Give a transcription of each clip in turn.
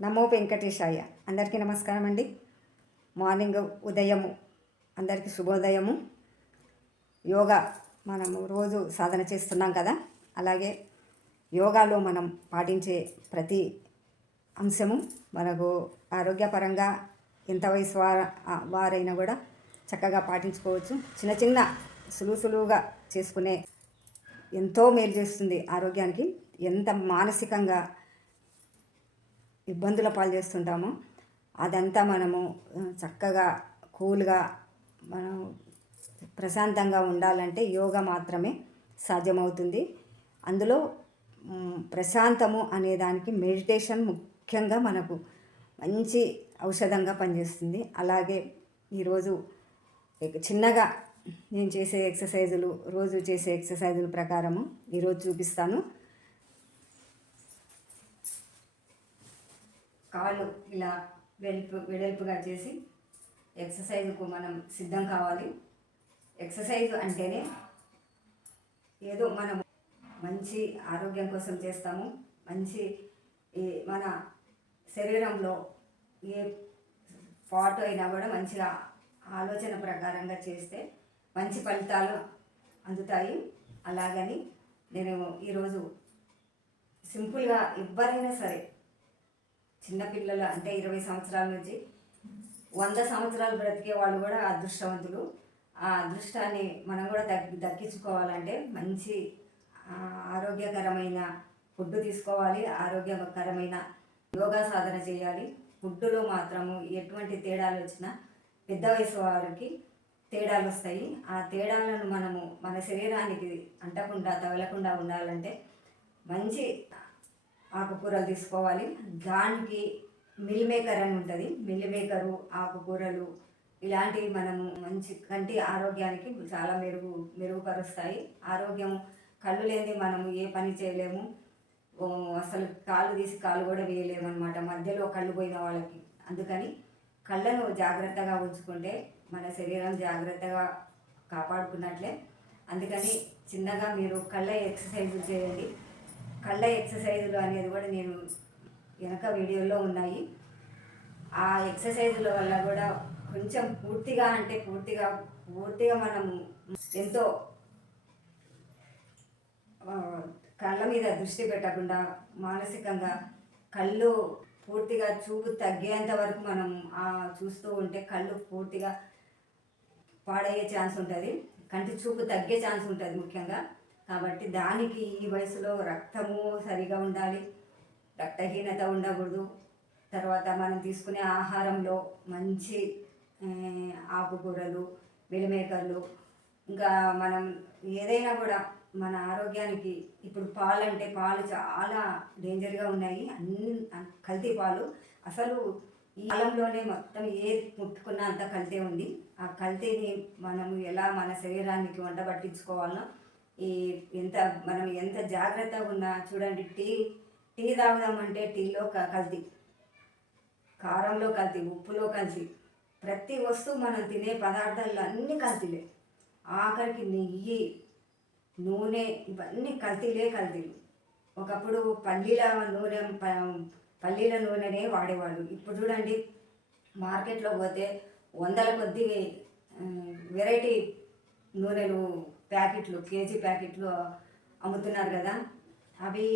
నమో వెంకటేశాయ. అందరికీ నమస్కారం అండి మార్నింగ్ ఉదయము అందరికీ శుభోదయము. యోగా మనము రోజు సాధన చేస్తున్నాం కదా. అలాగే యోగాలో మనం పాటించే ప్రతి అంశము మనకు ఆరోగ్యపరంగా ఎంత వయసు వార వారైనా కూడా చక్కగా పాటించుకోవచ్చు. చిన్న చిన్న సులువు సులువుగా చేసుకునే ఎంతో మేలు చేస్తుంది ఆరోగ్యానికి. ఎంత మానసికంగా ఇబ్బందుల పాలు చేస్తుంటామో. అదంతా మనము చక్కగా కూల్గా మనం ప్రశాంతంగా ఉండాలంటే యోగా మాత్రమే సాధ్యమవుతుంది. అందులో ప్రశాంతము అనే దానికి మెడిటేషన్ ముఖ్యంగా మనకు మంచి ఔషధంగా పనిచేస్తుంది. అలాగే ఈరోజు చిన్నగా నేను చేసే ఎక్సర్సైజులు రోజు చేసే ఎక్సర్సైజుల ప్రకారము ఈరోజు చూపిస్తాను. కాళ్ళు ఇలా వెడల్పు వెడల్పుగా చేసి ఎక్సర్సైజ్కు మనం సిద్ధం కావాలి. ఎక్సర్సైజ్ అంటేనే ఏదో మనం మంచి ఆరోగ్యం కోసం చేస్తాము. మంచి ఈ మన శరీరంలో ఏ పాటు అయినా కూడా మంచిగా ఆలోచన ప్రకారంగా చేస్తే మంచి ఫలితాలు అందుతాయి. అలాగని నేను ఈరోజు సింపుల్గా ఎవరైనా సరే చిన్నపిల్లలు అంటే ఇరవై సంవత్సరాల నుంచి వంద సంవత్సరాలు బ్రతికే వాళ్ళు కూడా అదృష్టవంతులు. ఆ అదృష్టాన్ని మనం కూడా దక్కి దక్కించుకోవాలంటే మంచి ఆరోగ్యకరమైన ఫుడ్ తీసుకోవాలి. ఆరోగ్యకరమైన యోగా సాధన చేయాలి. ఫుడ్లో మాత్రము ఎటువంటి తేడాలు వచ్చినా పెద్ద వయసు వారికి తేడాలు వస్తాయి. ఆ తేడాలను మనము మన శరీరానికి అంటకుండా తగలకుండా ఉండాలంటే మంచి ఆకుకూరలు తీసుకోవాలి. దానికి మిల్ మేకర్ అని ఉంటుంది. మిల్ మేకరు ఆకుకూరలు ఇలాంటివి మనము మంచి కంటి ఆరోగ్యానికి చాలా మెరుగు మెరుగుపరుస్తాయి. ఆరోగ్యం కళ్ళు లేని మనము ఏ పని చేయలేము. అసలు కాళ్ళు తీసి కాళ్ళు కూడా వేయలేము అనమాట మధ్యలో కళ్ళు పోయిన వాళ్ళకి. అందుకని కళ్ళను జాగ్రత్తగా ఉంచుకుంటే మన శరీరం జాగ్రత్తగా కాపాడుకున్నట్లే. అందుకని చిన్నగా మీరు కళ్ళ ఎక్సర్సైజ్ చేయండి. కళ్ళ ఎక్సర్సైజులు అనేది కూడా నేను వెనక వీడియోలో ఉన్నాయి. ఆ ఎక్సర్సైజుల వల్ల కూడా కొంచెం పూర్తిగా అంటే పూర్తిగా పూర్తిగా మనం ఎంతో కళ్ళ మీద దృష్టి పెట్టకుండా మానసికంగా కళ్ళు పూర్తిగా చూపు తగ్గేంత వరకు మనం ఆ చూస్తూ ఉంటే కళ్ళు పూర్తిగా పాడయ్యే ఛాన్స్ ఉంటుంది. కంటి చూపు తగ్గే ఛాన్స్ ఉంటుంది ముఖ్యంగా. కాబట్టి దానికి ఈ వయసులో రక్తము సరిగా ఉండాలి. రక్తహీనత ఉండకూడదు. తర్వాత మనం తీసుకునే ఆహారంలో మంచి ఆకుకూరలు వెలిమేకర్లు ఇంకా మనం ఏదైనా కూడా మన ఆరోగ్యానికి ఇప్పుడు పాలు అంటే పాలు చాలా డేంజర్గా ఉన్నాయి. అన్ని కల్తీ పాలు. అసలు ఈ కాలంలోనే మొత్తం ఏ ముట్టుకున్నా అంత కల్తీ ఉంది. ఆ కల్తీని మనము ఎలా మన శరీరానికి వంట పట్టించుకోవాలో ఈ ఎంత మనం ఎంత జాగ్రత్తగా ఉన్నా చూడండి టీ టీ తాగుదామంటే టీలో క- కల్తీ. కారంలో కల్తీ ఉప్పులో కల్తీ. ప్రతి వస్తువు మనం తినే పదార్థాల్లో అన్నీ కల్తీలే. ఆఖరికి నెయ్యి నూనె ఇవన్నీ కల్తీలే కల్తీలు. ఒకప్పుడు పల్లీల నూనె ప- పల్లీల నూనెనే వాడేవాళ్ళు. ఇప్పుడు చూడండి మార్కెట్లో పోతే వందల కొద్ది వెరైటీ నూనెలు ప్యాకెట్లు కేజీ ప్యాకెట్లు అమ్ముతున్నారు కదా. అవి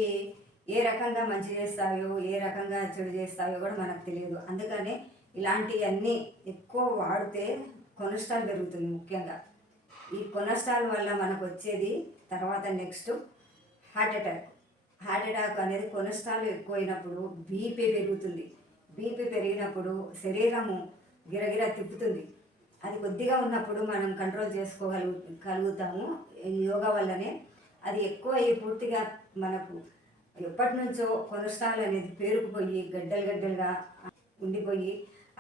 ఏ రకంగా మంచి చేస్తాయో ఏ రకంగా చెడు చేస్తాయో కూడా మనకు తెలియదు. అందుకనే ఇలాంటివన్నీ ఎక్కువ వాడితే కొనెస్ట్రాల్ పెరుగుతుంది ముఖ్యంగా. ఈ కొనెస్ట్రాల్ వల్ల మనకు వచ్చేది తర్వాత next heart attack. Heart attack అనేది కొలెస్ట్రాల్ ఎక్కువైనప్పుడు బీపీ పెరుగుతుంది. బీపీ పెరిగినప్పుడు శరీరము గిరగిర తిప్పుతుంది. అది కొద్దిగా ఉన్నప్పుడు మనం కంట్రోల్ చేసుకోగలుగు కలుగుతాము. యోగా వల్లనే అది ఎక్కువ అయ్యి పూర్తిగా మనకు ఎప్పటి నుంచో కొలెస్ట్రాల్ అనేది పేరుకుపోయి గడ్డలు గడ్డలుగా ఉండిపోయి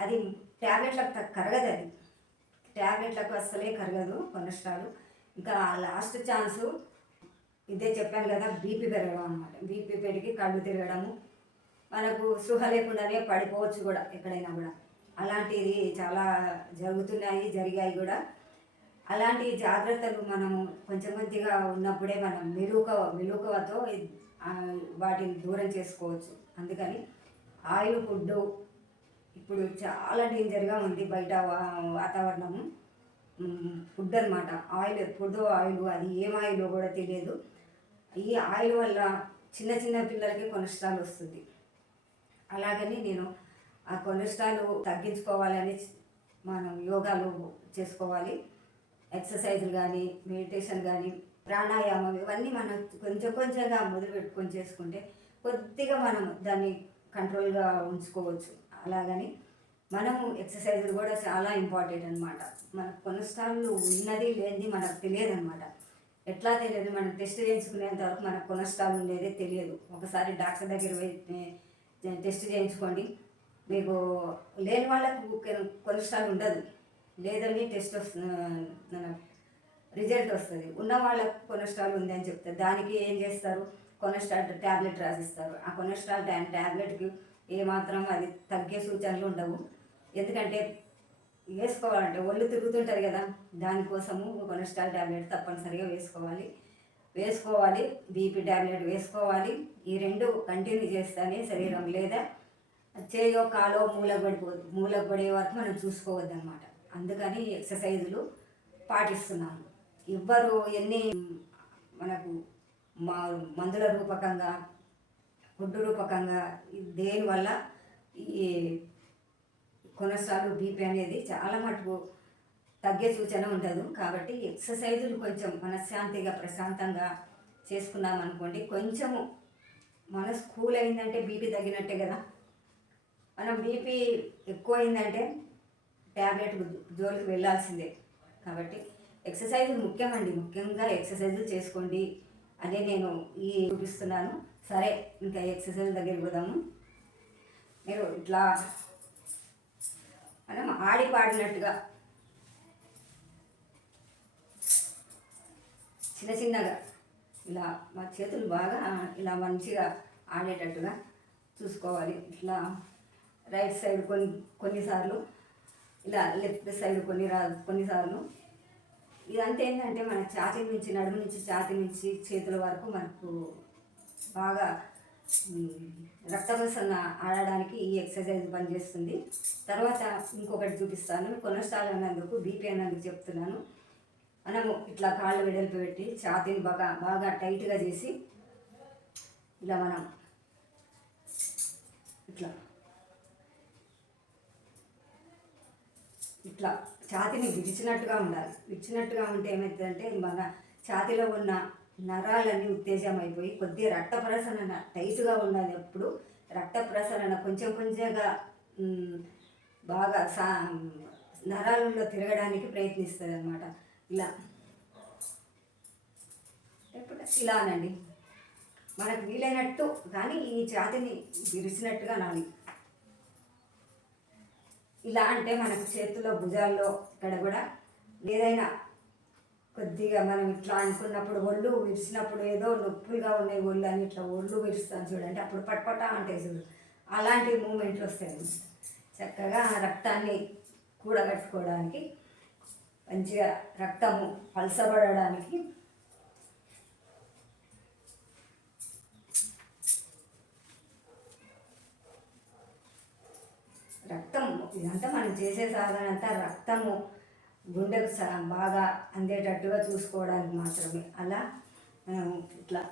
అది ట్యాబ్లెట్లకు కరగదు అది. ట్యాబ్లెట్లకు అస్సలే కరగదు కొలెస్ట్రాల్. ఇంకా లాస్ట్ ఛాన్సు ఇదే చెప్పాను కదా బీపీ పెరగడం అనమాట బీపీ పెరిగి కళ్ళు తిరగడము. మనకు స్పృహ లేకుండానే పడిపోవచ్చు కూడా ఎక్కడైనా కూడా. అలాంటిది చాలా జరుగుతున్నాయి జరిగాయి కూడా. అలాంటి జాగ్రత్తలు మనము కొంచెం కొద్దిగా ఉన్నప్పుడే మనం మెలుక మెలుకవతో వాటిని దూరం చేసుకోవచ్చు. అందుకని ఆయిల్ ఫుడ్ ఇప్పుడు చాలా డేంజర్గా ఉంది బయట వా- వాతావరణము. ఫుడ్ అనమాట ఆయిల్ ఫుడ్ ఆయిల్ అది ఏం ఆయిల్ కూడా తెలియదు. ఈ ఆయిల్ వల్ల చిన్న చిన్న పిల్లలకి కొలెస్ట్రాల్ వస్తుంది. అలాగని నేను ఆ కొలెస్ట్రాల్ తగ్గించుకోవాలని మనం యోగాలు చేసుకోవాలి. ఎక్సర్సైజులు కానీ మెడిటేషన్ కానీ ప్రాణాయామం ఇవన్నీ మనం కొంచెం కొంచెంగా మొదలు పెట్టుకొని చేసుకుంటే కొద్దిగా మనం దాన్ని కంట్రోల్గా ఉంచుకోవచ్చు. అలాగని మనము ఎక్సర్సైజులు కూడా చాలా ఇంపార్టెంట్ అనమాట మన కొలెస్ట్రాల్ ఉన్నది లేనిది మనకు తెలియదు అనమాట ఎట్లా తెలియదు? మనం టెస్ట్ చేయించుకునేంత వరకు మనకు కొలెస్ట్రాల్ ఉండేదే తెలియదు. ఒకసారి డాక్టర్ దగ్గర పోయి టెస్ట్ చేయించుకోండి. మీకు లేని వాళ్ళకు కొలెస్ట్రాల్ ఉండదు. లేదని టెస్ట్ వస్తుంది రిజల్ట్ వస్తుంది. ఉన్న వాళ్ళకు కొలెస్ట్రాల్ ఉంది అని చెప్తారు దానికి ఏం చేస్తారు? కొలెస్ట్రాల్ ట్యాబ్లెట్ రాసిస్తారు. ఆ కొలెస్ట్రాల్ ట్యా ట్యాబ్లెట్కి ఏమాత్రం అది తగ్గే సూచనలు ఉండవు. ఎందుకంటే వేసుకోవాలంటే ఒళ్ళు తిరుగుతుంటుంది కదా. దానికోసము కొలెస్ట్రాల్ ట్యాబ్లెట్ తప్పనిసరిగా వేసుకోవాలి. వేసుకోవాలి బీపీ ట్యాబ్లెట్ వేసుకోవాలి. ఈ రెండు కంటిన్యూ చేస్తేనే శరీరం లేదా చేయో కాలో మూలకు పడిపోదు మూలకు పడే వరకు మనం చూసుకోవద్దు అనమాట అందుకని ఎక్సర్సైజులు పాటిస్తున్నాము. ఎవ్వరు ఎన్ని మనకు మా మందుల రూపకంగా ఫుడ్ రూపకంగా దేనివల్ల ఈ కొలెస్ట్రాల్ బీపీ అనేది చాలా మటుకు తగ్గే సూచన ఉండదు. కాబట్టి ఎక్సర్సైజులు కొంచెం మనశ్శాంతిగా ప్రశాంతంగా చేసుకున్నాం అనుకోండి కొంచెము మనసు కూల్ అయిందంటే బీపీ తగ్గినట్టే కదా. మనం బీపీ ఎక్కువైందంటే ట్యాబ్లెట్ జోలికి వెళ్ళాల్సిందే. కాబట్టి ఎక్సర్సైజ్ ముఖ్యమండి. ముఖ్యంగా ఎక్సర్సైజులు చేసుకోండి అదే నేను ఈ చూపిస్తున్నాను. సరే ఇంకా ఎక్సర్సైజ్ దగ్గరికి పోదాము. మీరు ఇట్లా మనం ఆడి పాడినట్టుగా చిన్న చిన్నగా ఇలా మా చేతులు బాగా ఇలా మంచిగా ఆడేటట్టుగా చూసుకోవాలి. ఇట్లా రైట్ సైడ్ కొన్ని కొన్నిసార్లు ఇలా లెఫ్ట్ సైడ్ కొన్ని రా కొన్నిసార్లు. ఇదంతా ఏంటంటే మన ఛాతి నుంచి నడుము నుంచి ఛాతీ నుంచి చేతుల వరకు మనకు బాగా రక్తమసన రక్త ఆడడానికి ఈ ఎక్సర్సైజ్ పనిచేస్తుంది. తర్వాత ఇంకొకటి చూపిస్తాను. కొనస్ట్రాల్ అన్నందుకు బీపీ అన్నందుకు చెప్తున్నాను. మనము ఇట్లా కాళ్ళు వెడల్పు పెట్టి ఛాతీని బాగా బాగా టైట్గా చేసి ఇలా మనం ఇట్లా ఇట్లా ఛాతీని విడిచినట్టుగా ఉండాలి. విడిచినట్టుగా ఉంటే ఏమవుతుందంటే మన ఛాతీలో ఉన్న నరాలన్నీ ఉత్తేజం అయిపోయి కొద్దిగా రక్త ప్రసరణ టైట్గా ఉండాలి ఎప్పుడు. రక్త ప్రసరణ కొంచెం కొంచెంగా బాగా సా నరాలలో తిరగడానికి ప్రయత్నిస్తుంది అనమాట ఇలా. ఎప్పుడు? ఇలానండి. మనకు వీలైనట్టు కానీ ఈ ఛాతిని విరిచినట్టుగా నాలి ఇలా అంటే మనకు చేతిలో భుజాల్లో ఇక్కడ కూడా ఏదైనా కొద్దిగా మనం ఇట్లా అనుకున్నప్పుడు ఒళ్ళు విరిచినప్పుడు ఏదో నొప్పులుగా ఉన్నాయి ఒళ్ళు అని ఇట్లా ఒళ్ళు విరుస్తాను చూడండి. అప్పుడు పట్పట అంటే చూడు. అలాంటి మూమెంట్లు వస్తాయి చక్కగా రక్తాన్ని కూడగట్టుకోవడానికి మంచిగా రక్తము పలసబడడానికి రక్తం ఇదంతా మనం చేసే సాధన అంతా రక్తము. గుండెకు స- బాగా అందేటట్టుగా చూసుకోవడానికి మాత్రమే. అలా మనం ఇట్లా.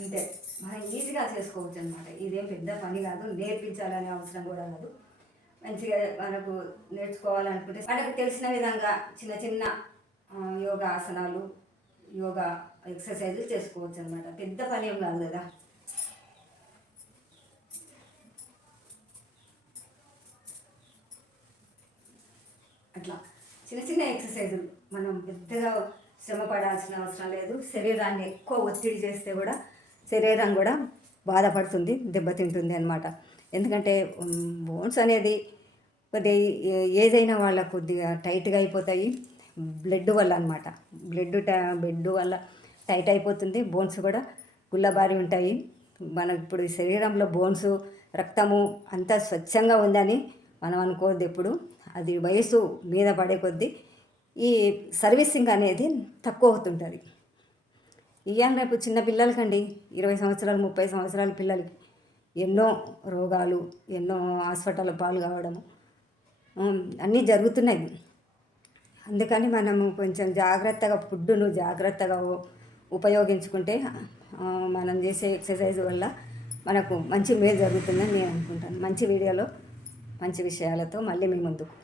అంతే. మనం ఈజీగా చేసుకోవచ్చు అనమాట ఇదేం పెద్ద పని కాదు. నేర్పించాలనే అవసరం కూడా కాదు. మంచిగా మనకు నేర్చుకోవాలనుకుంటే మనకు తెలిసిన విధంగా చిన్న చిన్న ఆ, యోగా ఆసనాలు యోగా ఎక్సర్సైజులు చేసుకోవచ్చు అనమాట పెద్ద పని ఏం కాదు కదా. అట్లా చిన్న చిన్న ఎక్సర్సైజులు మనం పెద్దగా శ్రమ పడాల్సిన అవసరం లేదు. శరీరాన్ని ఎక్కువ ఒత్తిడి చేస్తే కూడా శరీరం కూడా బాధపడుతుంది దెబ్బతింటుంది అనమాట ఎందుకంటే బోన్స్ అనేది కొద్దిగా ఏదైనా వాళ్ళ కొద్దిగా టైట్గా అయిపోతాయి. బ్లడ్ వల్ల అనమాట బ్లడ్ బ్లడ్ వల్ల టైట్ అయిపోతుంది. బోన్స్ కూడా గుల్లబారి ఉంటాయి. మన ఇప్పుడు ఈ శరీరంలో బోన్స్ రక్తము అంతా స్వచ్ఛంగా ఉందని మనం అనుకోవద్దు ఎప్పుడు. అది వయసు మీద పడే కొద్దీ ఈ సర్వీసింగ్ అనేది తక్కువ అవుతుంటుంది. ఇవాళ రేపు చిన్న పిల్లలకండి. ఇరవై సంవత్సరాలు ముప్పై సంవత్సరాల పిల్లలకి. ఎన్నో రోగాలు ఎన్నో హాస్పిటల్ పాలు కావడము. అన్నీ జరుగుతున్నాయి. అందుకని మనము కొంచెం జాగ్రత్తగా ఫుడ్డును జాగ్రత్తగా ఉపయోగించుకుంటే మనం చేసే ఎక్సర్సైజ్ వల్ల మనకు మంచి మేలు జరుగుతుందని నేను అనుకుంటాను. మంచి వీడియోలో మంచి విషయాలతో మళ్ళీ మీ ముందుకు.